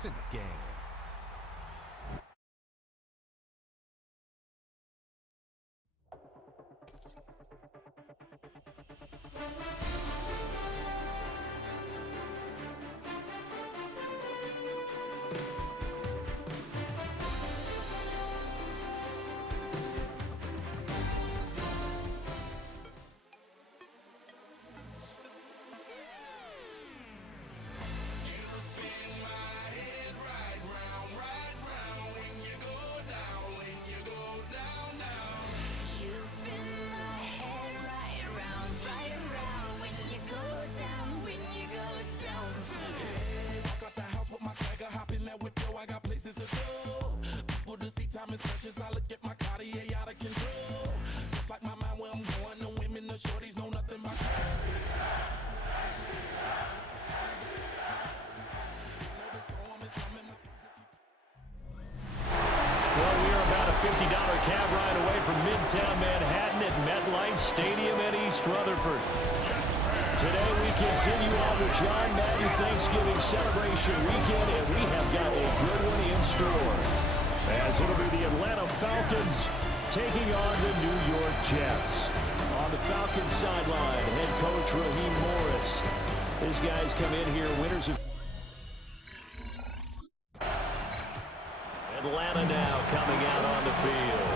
It's in the game. Time is precious. I look at my Cartier out of control. Just like my mind where I'm going. The women, the shorties know nothing about. Well, we are about a $50 cab ride away from Midtown Manhattan at MetLife Stadium in East Rutherford. Today we continue on with John Madden Thanksgiving Celebration Weekend, and we have got a good one in store. As it'll be the Atlanta Falcons taking on the New York Jets. On the Falcons sideline, head coach Raheem Morris. These guys come in here winners of Atlanta now coming out on the field.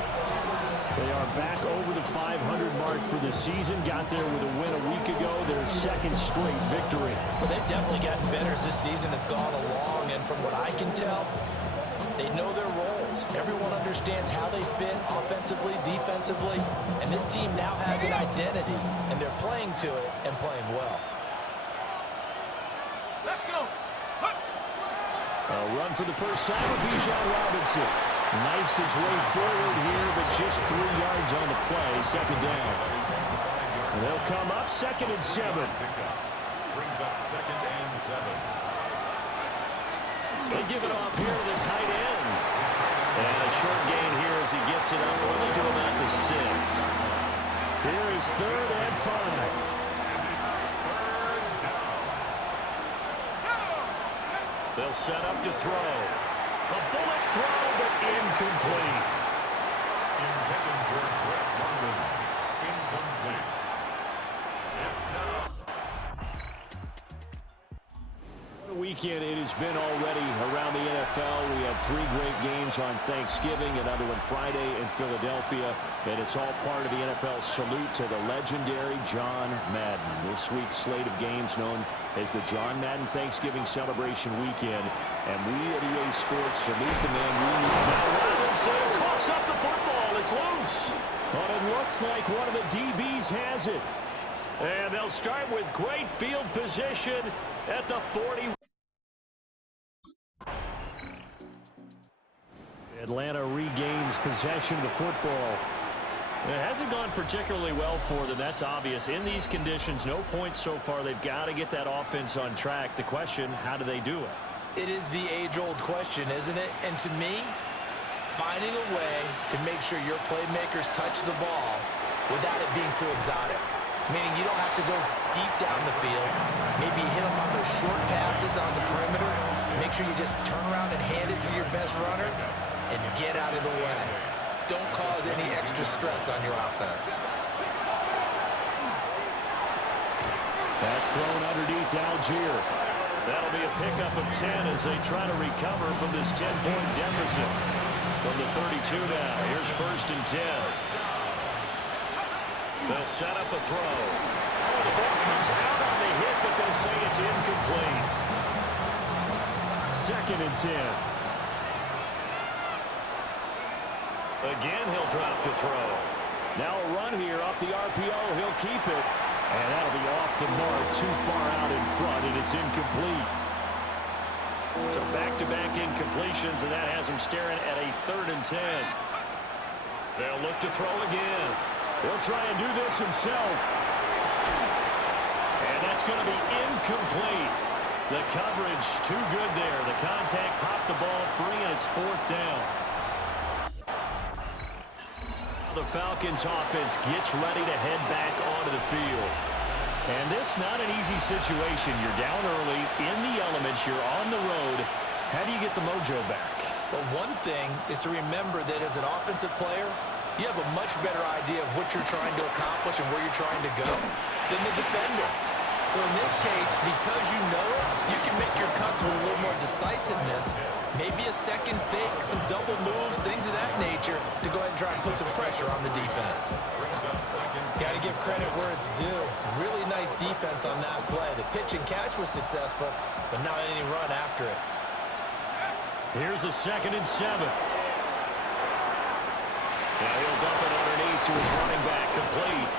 They are back over the 500 mark for the season. Got there with a win a week ago. Their second straight victory. Well, they've definitely gotten better as this season has gone along. And from what I can tell, they know their roles. Everyone understands how they fit offensively, defensively. And this team now has an identity. And they're playing to it and playing well. Let's go. A run for the first time with Bijan Robinson. Knifes his way forward here, but just 3 yards on the play. Second down. And they'll come up 2nd and 7. Brings up 2nd and 7. They give it off here to the tight end. And a short gain here as he gets it up only to about the 6. Here is 3rd and 5. They'll set up to throw. A bullet throw, but incomplete. Intended for Trent London. Incomplete. It's now. What a weekend it has been already around the NFL. We had 3 great games on Thanksgiving, another one Friday in Philadelphia, and it's all part of the NFL salute to the legendary John Madden. This week's slate of games known as the John Madden Thanksgiving Celebration Weekend, and we at EA Sports salute the man we need. Now Robinson coughs up the football. It's loose. But it looks like one of the DBs has it. And they'll start with great field position at the 40. Atlanta regains possession of the football. It hasn't gone particularly well for them. That's obvious. In these conditions, no points so far. They've got to get that offense on track. The question, how do they do it? It is the age-old question, isn't it? And to me, finding a way to make sure your playmakers touch the ball without it being too exotic. Meaning you don't have to go deep down the field. Maybe hit them on those short passes on the perimeter. Make sure you just turn around and hand it to your best runner and get out of the way. Don't cause any extra stress on your offense. That's thrown underneath to Algier. That'll be a pickup of 10 as they try to recover from this 10-point deficit. From the 32 now, here's 1st and 10. They'll set up a throw. Oh, the ball comes out on the hit, but they'll say it's incomplete. 2nd and 10. Again, he'll drop to throw. Now a run here off the RPO. He'll keep it. And that'll be off the mark, too far out in front, and it's incomplete. So back-to-back incompletions, and that has him staring at a 3rd and 10. They'll look to throw again. He'll try and do this himself. And that's going to be incomplete. The coverage too good there. The contact popped the ball free, and it's 4th down. The Falcons offense gets ready to head back onto the field. And this not an easy situation. You're down early in the elements. You're on the road. How do you get the mojo back? Well, one thing is to remember that as an offensive player, you have a much better idea of what you're trying to accomplish and where you're trying to go than the defender. So in this case, because you know it, you can make your cuts with a little more decisiveness, maybe a second fake, some double moves, things of that nature, to go ahead and try and put some pressure on the defense. Got to give credit where it's due. Really nice defense on that play. The pitch and catch was successful, but not any run after it. Here's a 2nd and 7. Now he'll dump it underneath to his running back, complete.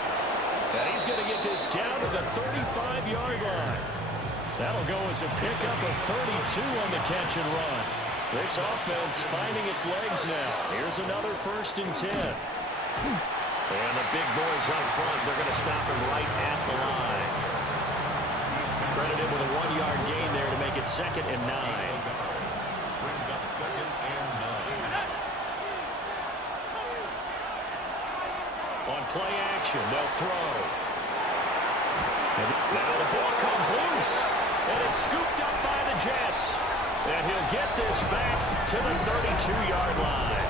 And he's going to get this down to the 35-yard line. That'll go as a pickup of 32 on the catch and run. This offense finding its legs now. Here's another 1st and 10. And the big boys up front, they're going to stop him right at the line. Credited with a 1-yard gain there to make it 2nd and 9. Brings up 2nd and 9. On play action, they'll throw. And now the ball comes loose. And it's scooped up by the Jets. And he'll get this back to the 32-yard line.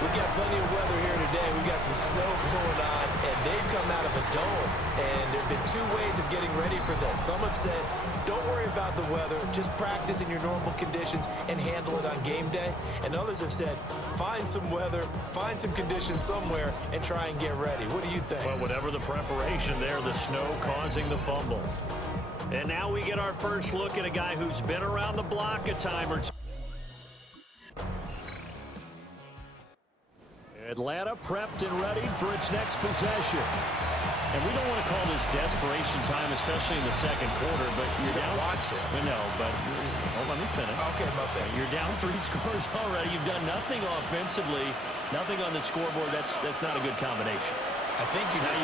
We've got plenty of weather here today. We've got some snow going on, and they've come out of a dome. And there have been 2 ways of getting ready for this. Some have said, don't worry about the weather. Just practice in your normal conditions and handle it on game day. And others have said, find some weather, find some conditions somewhere, and try and get ready. What do you think? Well, whatever the preparation there, the snow causing the fumble. And now we get our first look at a guy who's been around the block a time or two. Atlanta prepped and ready for its next possession. And we don't want to call this desperation time, especially in the 2nd quarter, but you're down. Want to. No, but let me finish. Okay, my bad. You're down 3 scores already. You've done nothing offensively, nothing on the scoreboard. That's not a good combination. I think you just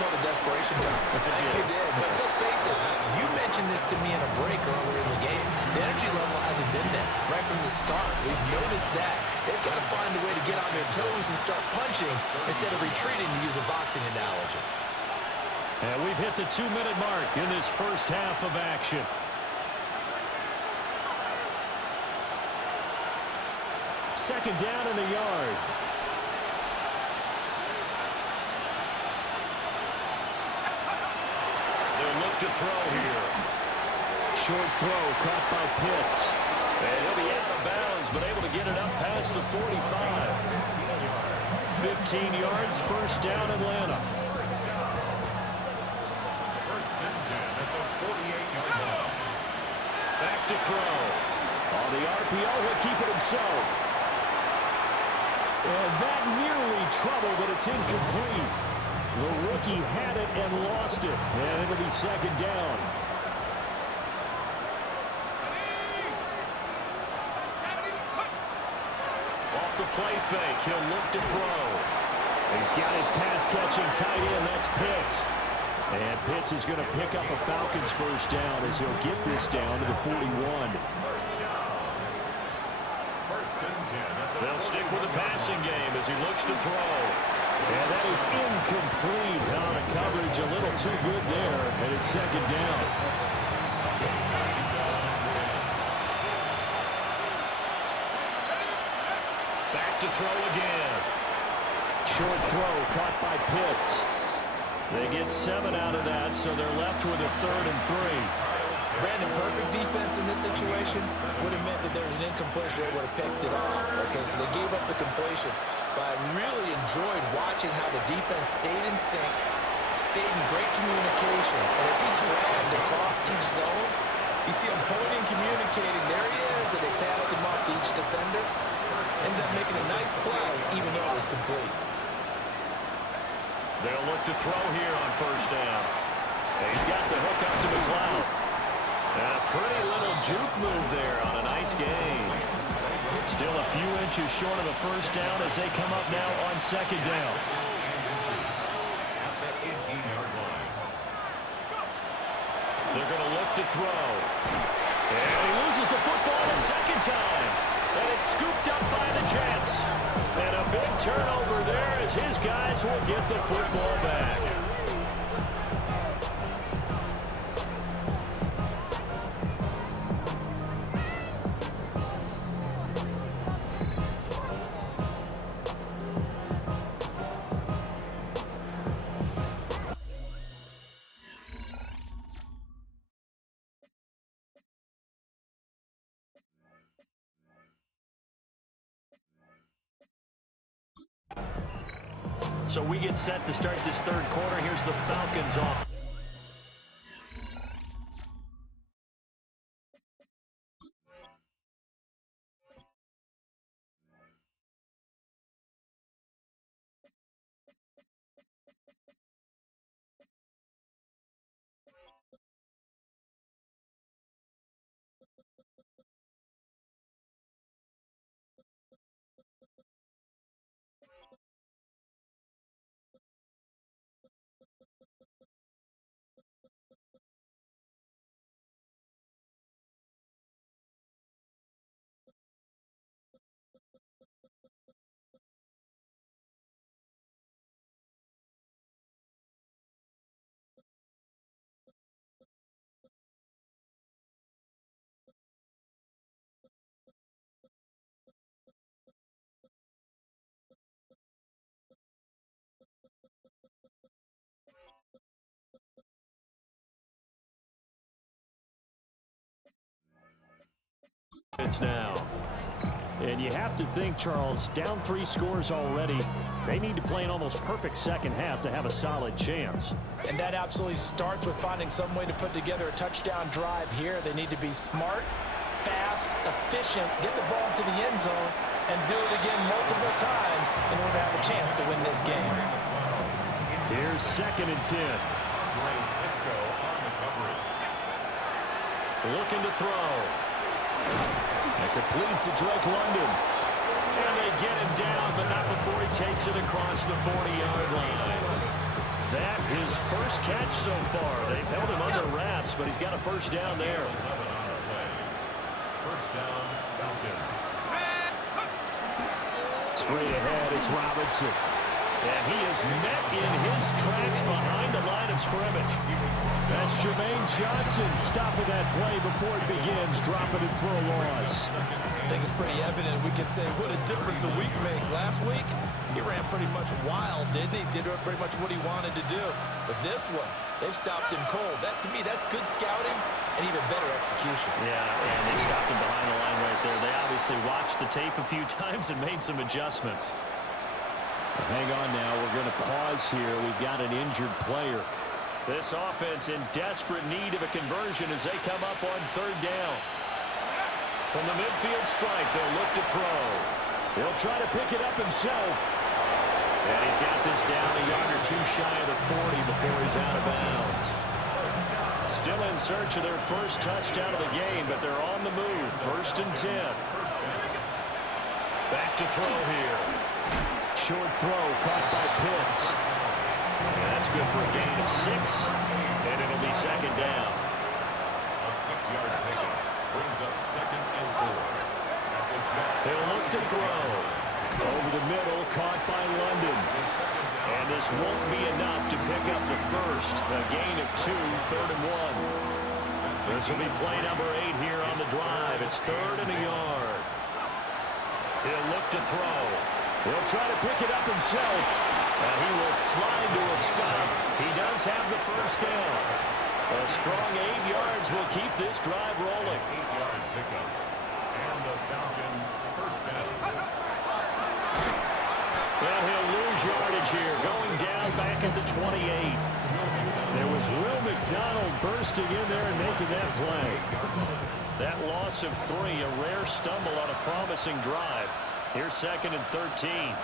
called it desperation time. I think you did. But let's face it, you mentioned this to me in a break earlier in the game. The energy level hasn't been there right from the start. We've noticed that. They've got to find a way to get on their toes and start punching instead of retreating, to use a boxing analogy. And we've hit the 2-minute mark in this first half of action. Second down in the yard. To throw here. Short throw caught by Pitts. And he'll be out of bounds, but able to get it up past the 45. 15 yards, 1st down, Atlanta. 1st and 10 at the 48-yard line. Back to throw. On the RPO, he'll keep it himself. And that nearly trouble, but it's incomplete. The rookie had it and lost it. And it'll be 2nd down. Off the play fake, he'll look to throw. He's got his pass-catching tight end, that's Pitts. And Pitts is going to pick up a Falcons 1st down as he'll get this down to the 41. They'll stick with the passing game as he looks to throw. And that is incomplete. Out of coverage, a little too good there, and it's 2nd down. Back to throw again. Short throw caught by Pitts. They get 7 out of that, so they're left with a 3rd and 3. Brandon, perfect defense in this situation would have meant that there was an incompletion. They would have picked it off. Okay, so they gave up the completion. But I really enjoyed watching how the defense stayed in sync, stayed in great communication. And as he dragged across each zone, you see him pointing, communicating. There he is, and they passed him off to each defender. Ended up making a nice play, even though it was complete. They'll look to throw here on 1st down. He's got the hook up to McLeod. And a pretty little juke move there on a nice gain. Still a few inches short of the 1st down as they come up now on 2nd down. They're going to look to throw. And he loses the football a 2nd time. And it's scooped up by the Jets. And a big turnover there as his guys will get the football back. So we get set to start this third quarter. Here's the Falcons off. It's now. And you have to think, Charles, down 3 scores already. They need to play an almost perfect second half to have a solid chance. And that absolutely starts with finding some way to put together a touchdown drive here. They need to be smart, fast, efficient, get the ball to the end zone, and do it again multiple times in order to have a chance to win this game. Here's 2nd and 10. Looking to throw. And complete to Drake London. And they get him down, but not before he takes it across the 40-yard line. That his first catch so far. They've held him under wraps, but he's got a first down there. First down, Falcons. Straight ahead, it's Robinson. And he is met in his tracks behind the line of scrimmage. That's Jermaine Johnson stopping that play before it begins, dropping it for a loss. I think it's pretty evident we can say what a difference a week makes. Last week, he ran pretty much wild, didn't he? Did pretty much what he wanted to do. But this one, they've stopped him cold. That, to me, that's good scouting and even better execution. Yeah, and they stopped him behind the line right there. They obviously watched the tape a few times and made some adjustments. Hang on now. We're going to pause here. We've got an injured player. This offense in desperate need of a conversion as they come up on 3rd down. From the midfield stripe, they'll look to throw. He'll try to pick it up himself. And he's got this down a yard or 2 shy of the 40 before he's out of bounds. Still in search of their first touchdown of the game, but they're on the move. 1st and 10. Back to throw here. Short throw caught by Pitts. And that's good for a gain of 6. And it'll be 2nd down. A 6-yard pickup brings up 2nd and 4. They'll look to throw. Over the middle, caught by London. And this won't be enough to pick up the first. A gain of 2, 3rd and 1. This will be play number 8 here on the drive. It's 3rd and a yard. He'll look to throw. He'll try to pick it up himself. And he will slide to a stop. He does have the first down. A strong 8 yards will keep this drive rolling. 8-yard pickup. And the Falcon first down. Well, he'll lose yardage here. Going down back at the 28. There was Will McDonald bursting in there and making that play. That loss of 3, a rare stumble on a promising drive. Here's 2nd and 13.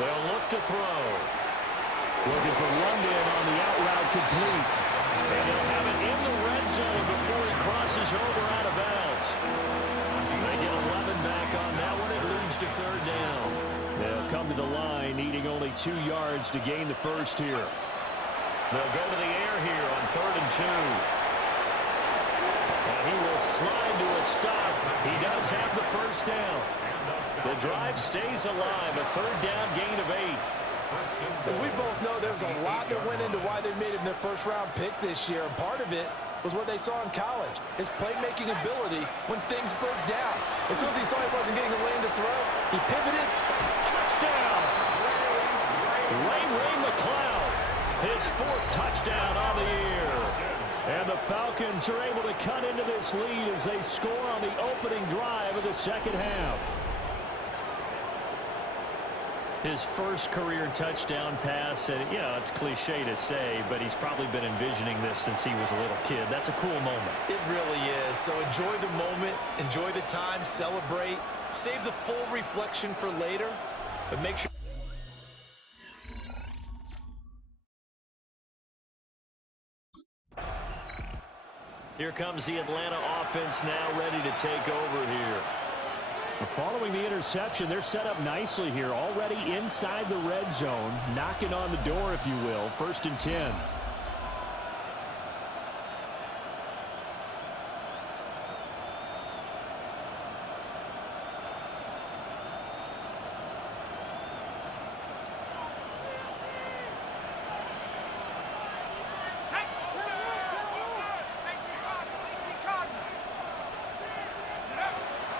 They'll look to throw. Looking for London on the out route complete. And they'll have it in the red zone before he crosses over out of bounds. They get 11 back on that one. It leads to 3rd down. They'll come to the line, needing only 2 yards to gain the first here. They'll go to the air here on 3rd and 2. And he will slide to a stop. He does have the first down. The drive stays alive, a 3rd down gain of 8. As we both know, there was a lot that went into why they made him their first-round pick this year, and part of it was what they saw in college, his playmaking ability when things broke down. As soon as he saw he wasn't getting a lane to throw, he pivoted. Touchdown! Ray McCloud, his 4th touchdown on the year. And the Falcons are able to cut into this lead as they score on the opening drive of the second half. His first career touchdown pass, and it's cliche to say, but he's probably been envisioning this since he was a little kid. That's a cool moment. It really is. So enjoy the moment, enjoy the time, celebrate, save the full reflection for later, but make sure. Here comes the Atlanta offense now ready to take over here. Following the interception, they're set up nicely here, already inside the red zone, knocking on the door, if you will. 1st and 10.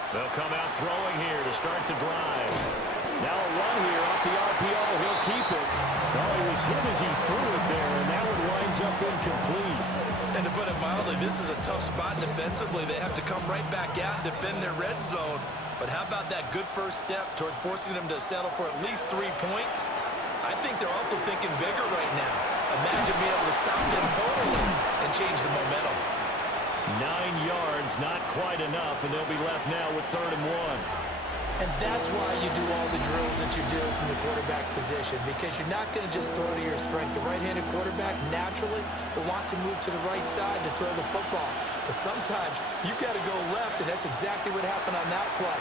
They'll come out throwing here to start the drive. Now a run here off the RPO. He'll keep it. Well, he was hit as he threw it there, and that one winds up incomplete. And to put it mildly, this is a tough spot defensively. They have to come right back out and defend their red zone. But how about that good first step towards forcing them to settle for at least 3 points? I think they're also thinking bigger right now. Imagine being able to stop them totally and change the momentum. 9 yards, not quite enough, and they'll be left now with 3rd and 1. And that's why you do all the drills that you do from the quarterback position, because you're not going to just throw to your strength. The right-handed quarterback naturally will want to move to the right side to throw the football. But sometimes you've got to go left, and that's exactly what happened on that play.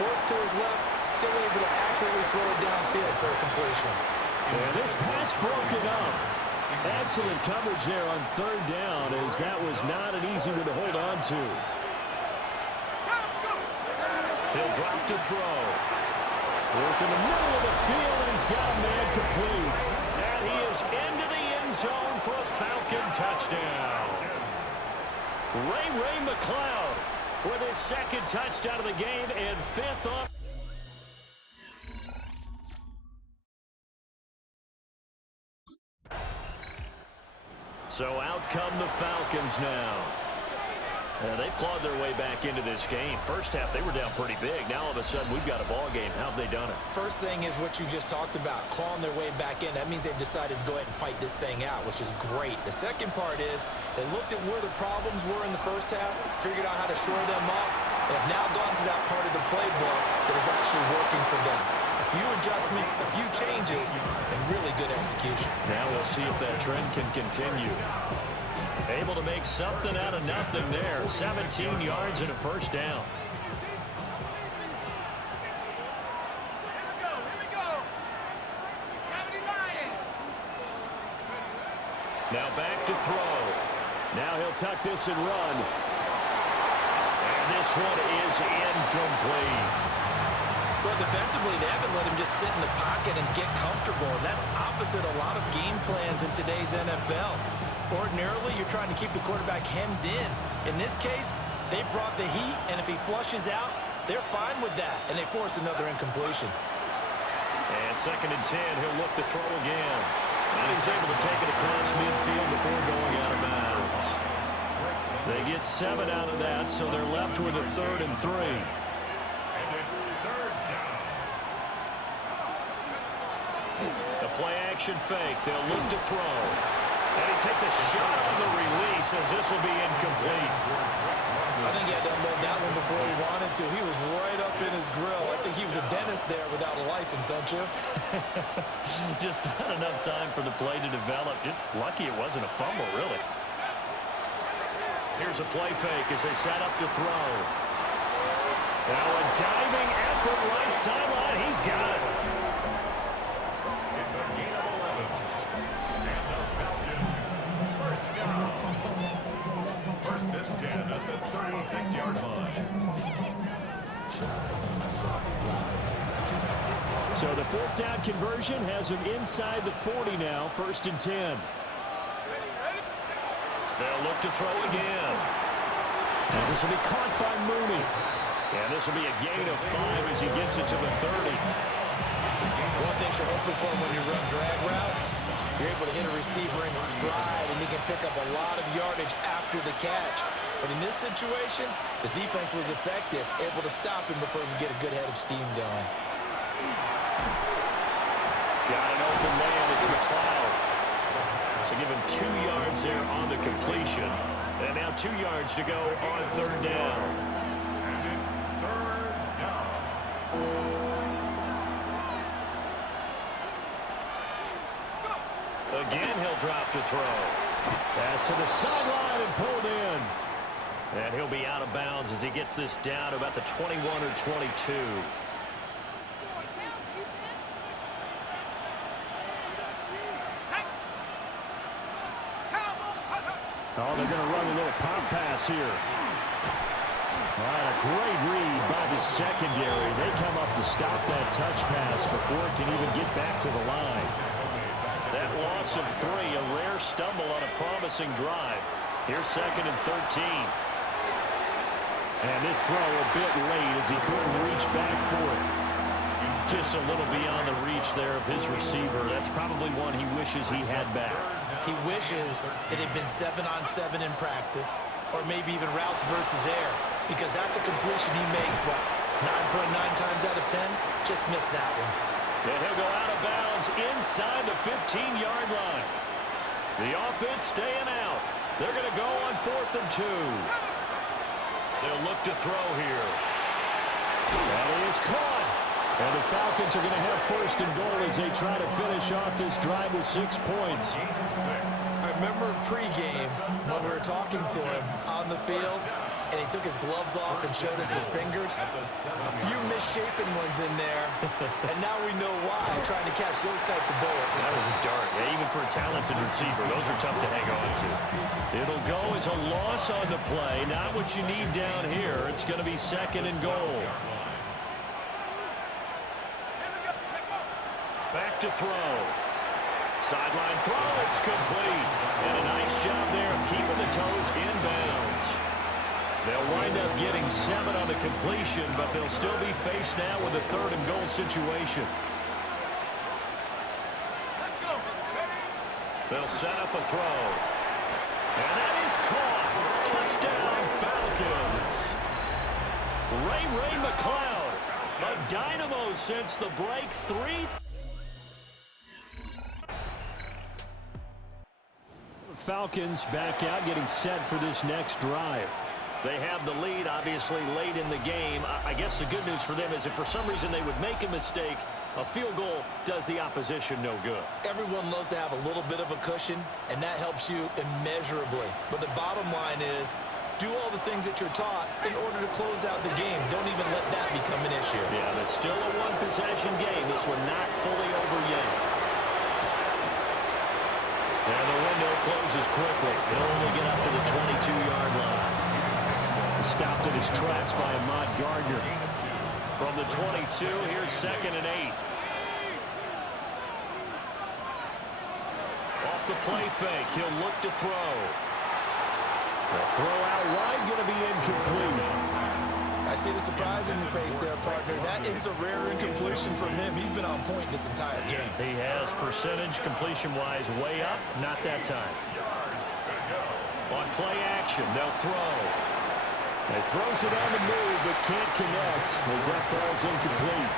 Forced to his left, still able to accurately throw it downfield for a completion. And this pass broken up. Excellent coverage there on 3rd down, as that was not an easy one to hold on to. He'll drop to throw. Work in the middle of the field, and he's got a man complete. And he is into the end zone for a Falcon touchdown. Ray McCloud with his 2nd touchdown of the game and 5th on. So out come the Falcons now. They've clawed their way back into this game. First half, they were down pretty big. Now, all of a sudden, we've got a ball game. How have they done it? First thing is what you just talked about, clawing their way back in. That means they've decided to go ahead and fight this thing out, which is great. The second part is they looked at where the problems were in the first half, figured out how to shore them up, and have now gone to that part of the playbook that is actually working for them. A few adjustments, a few changes, and really good execution. Now we'll see if that trend can continue. Able to make something out of nothing there. 17 yards and a 1st down. Now back to throw. Now he'll tuck this and run. And this one is incomplete. Well, defensively, they haven't let him just sit in the pocket and get comfortable. And that's opposite a lot of game plans in today's NFL. Ordinarily, you're trying to keep the quarterback hemmed in. In this case, they brought the heat, and if he flushes out, they're fine with that, and they force another incompletion. And 2nd and 10, he'll look to throw again. And he's able to take it across midfield before going out of bounds. They get 7 out of that, so they're left with a 3rd and 3. The play-action fake. They'll look to throw. And he takes a shot on the release as this will be incomplete. I think he had to unload that one before he wanted to. He was right up in his grill. I think he was a dentist there without a license, don't you? Just not enough time for the play to develop. Just lucky it wasn't a fumble, really. Here's a play fake as they set up to throw. Now a diving effort right sideline. He's got it. It's a gain of 11. And the Falcons, 1st down. 1st and 10 at the 36-yard line. So the 4th down conversion has him inside the 40 now. 1st and 10. They'll look to throw again. And this will be caught by Mooney. And this will be a gain of 5 as he gets it to the 30. One thing you're hoping for when you run drag routes, you're able to hit a receiver in stride, and he can pick up a lot of yardage after the catch. But in this situation, the defense was effective, able to stop him before he could get a good head of steam going. Got an open man. It's McLeod. So give him 2 yards there on the completion. And now 2 yards to go on third down. And it's third down. Again, he'll drop to throw. Pass to the sideline and pulled in. And he'll be out of bounds as he gets this down to about the 21 or 22. Oh, they're going to run a little pop pass here. All right, a great read by the secondary. They come up to stop that touch pass before it can even get back to the line. That loss of 3, a rare stumble on a promising drive. Here's 2nd and 13. And this throw a bit late as he couldn't reach back for it. Just a little beyond the reach there of his receiver. That's probably one he wishes he had back. He wishes it had been 7-on-7 in practice, or maybe even routes versus air, because that's a completion he makes, what, 9.9 times out of 10? Just missed that one. And he'll go out of bounds inside the 15-yard line. The offense staying out. They're going to go on 4th and 2. They'll look to throw here. That is caught. And the Falcons are going to have 1st and goal as they try to finish off this drive with 6 points. I remember pregame when we were talking to him on the field, and he took his gloves off and showed us his fingers. A few misshapen ones in there, and now we know why, trying to catch those types of bullets. That was a dart. Yeah, even for a talented receiver, those are tough to hang on to. It'll go as a loss on the play. Not what you need down here. It's going to be 2nd and goal. Back to throw. Sideline throw, it's complete. And a nice job there of keeping the toes in bounds. They'll wind up getting 7 on the completion, but they'll still be faced now with a 3rd and goal situation. They'll set up a throw. And that is caught. Touchdown, Falcons. Ray McLeod, a dynamo since the break. 3. Falcons back out, getting set for this next drive. They have the lead, obviously, late in the game. I guess the good news for them is if for some reason they would make a mistake, a field goal does the opposition no good. Everyone loves to have a little bit of a cushion, and that helps you immeasurably. But the bottom line is, do all the things that you're taught in order to close out the game. Don't even let that become an issue. Yeah, that's still a one-possession game. This one not fully over yet. And the window closes quickly. He'll only get up to the 22-yard line. Stopped in his tracks by Ahmad Gardner. From the 22, here's 2nd and 8. Off the play fake, he'll look to throw. The throw out wide, going to be incomplete. I see the surprise in your face there, partner. That is a rare incompletion from him. He's been on point this entire game. He has percentage completion-wise way up, not that time. On play action, they'll throw. He throws it on the move, but can't connect as that falls incomplete.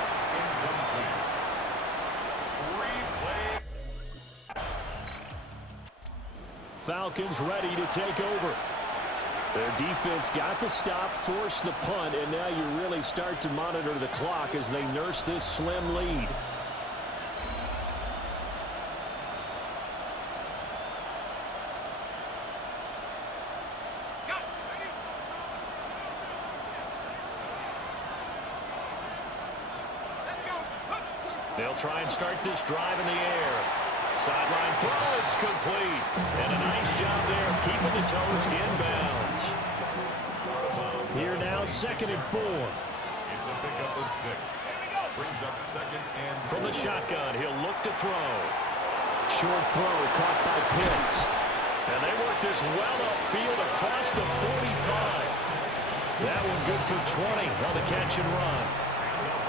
Falcons ready to take over. Their defense got the stop, forced the punt, and now you really start to monitor the clock as they nurse this slim lead. They'll try and start this drive in the air. Sideline throw, it's complete. And a nice job there of keeping the toes inbounds. Here now, 2nd and 4. It's a pickup of 6. Brings up 2nd and 4. From the shotgun, he'll look to throw. Short throw caught by Pitts. And they work this well upfield across the 45. That one good for 20 on the catch and run.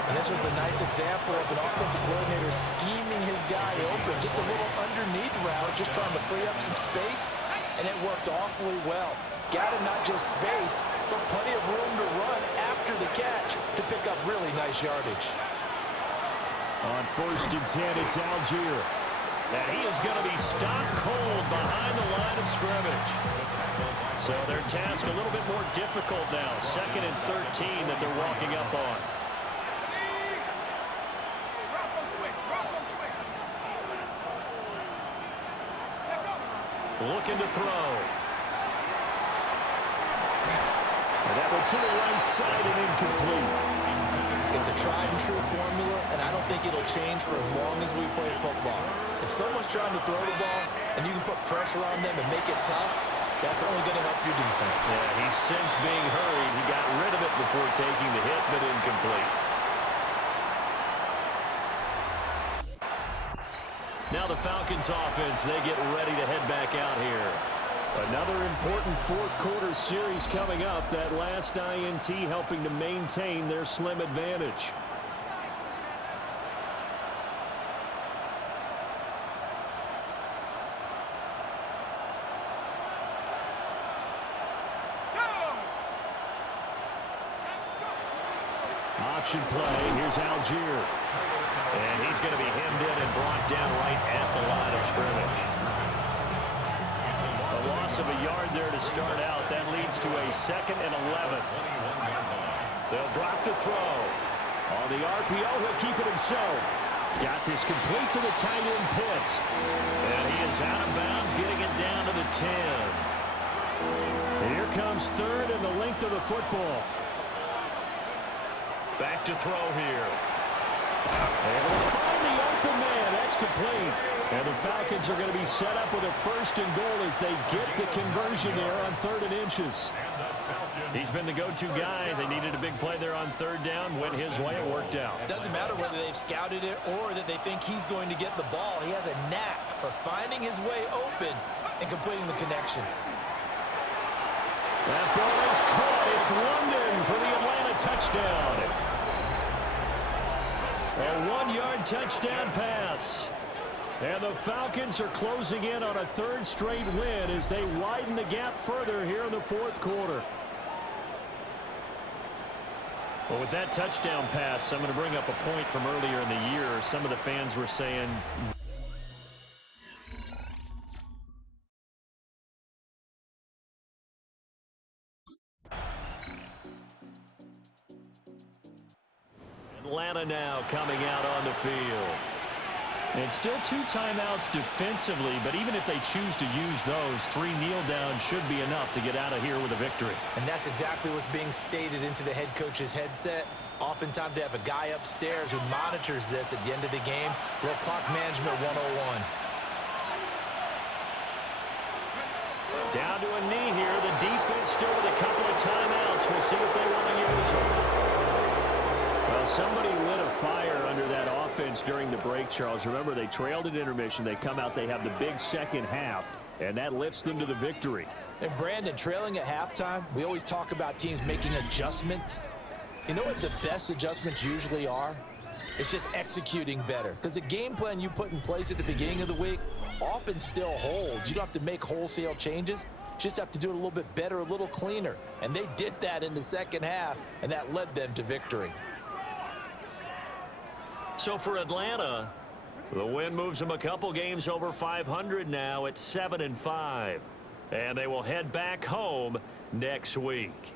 And this was a nice example of an offensive coordinator scheming his guy open. Just a little underneath route, just trying to free up some space, and it worked awfully well. Got him not just space, but plenty of room to run after the catch to pick up really nice yardage. On 1st and 10, it's Algier. And he is going to be stopped cold behind the line of scrimmage. So their task a little bit more difficult now. 2nd and 13 that they're walking up on. Looking to throw. And that one to the right side and incomplete. It's a tried-and-true formula, and I don't think it'll change for as long as we play football. If someone's trying to throw the ball and you can put pressure on them and make it tough, that's only going to help your defense. Yeah, he's since being hurried. He got rid of it before taking the hit, but incomplete. Now the Falcons offense, they get ready to head back out here. Another important fourth-quarter series coming up. That last INT helping to maintain their slim advantage. Option play. Here's Algier. And he's going to be hemmed in and brought down right at the line of scrimmage. A loss of a yard there to start out. That leads to a 2nd and 11. They'll drop the throw. On the RPO, he'll keep it himself. Got this complete to the tight end Pitts. And he is out of bounds, getting it down to the 10. And here comes 3rd and the length of the football. Back to throw here. And we'll find the open man. That's complete. And the Falcons are going to be set up with a 1st and goal as they get the conversion there on 3rd and inches. He's been the go-to guy. They needed a big play there on 3rd down. Went his way. It worked out. Doesn't matter whether they've scouted it or that they think he's going to get the ball. He has a knack for finding his way open and completing the connection. That ball is caught. It's London for the Atlanta touchdown. A 1-yard touchdown pass. And the Falcons are closing in on a 3rd straight win as they widen the gap further here in the 4th quarter. Well, with that touchdown pass, I'm going to bring up a point from earlier in the year. Some of the fans were saying Atlanta now coming out on the field. And still 2 timeouts defensively, but even if they choose to use those, 3 kneel downs should be enough to get out of here with a victory. And that's exactly what's being stated into the head coach's headset. Oftentimes they have a guy upstairs who monitors this at the end of the game. Little clock management 101. Down to a knee here. The defense still with a couple of timeouts. We'll see if they want to use them. Well, somebody lit a fire under that offense during the break, Charles. Remember, they trailed at intermission. They come out, they have the big second half, and that lifts them to the victory. And Brandon, trailing at halftime, we always talk about teams making adjustments. You know what the best adjustments usually are? It's just executing better. Because the game plan you put in place at the beginning of the week often still holds. You don't have to make wholesale changes. You just have to do it a little bit better, a little cleaner. And they did that in the second half, and that led them to victory. So for Atlanta, the win moves them a couple games over 500 now at 7-5. And they will head back home next week.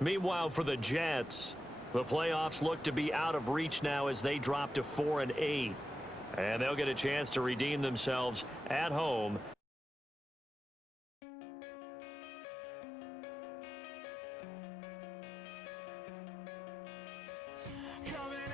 Meanwhile, for the Jets, the playoffs look to be out of reach now as they drop to 4-8. And they'll get a chance to redeem themselves at home. Coming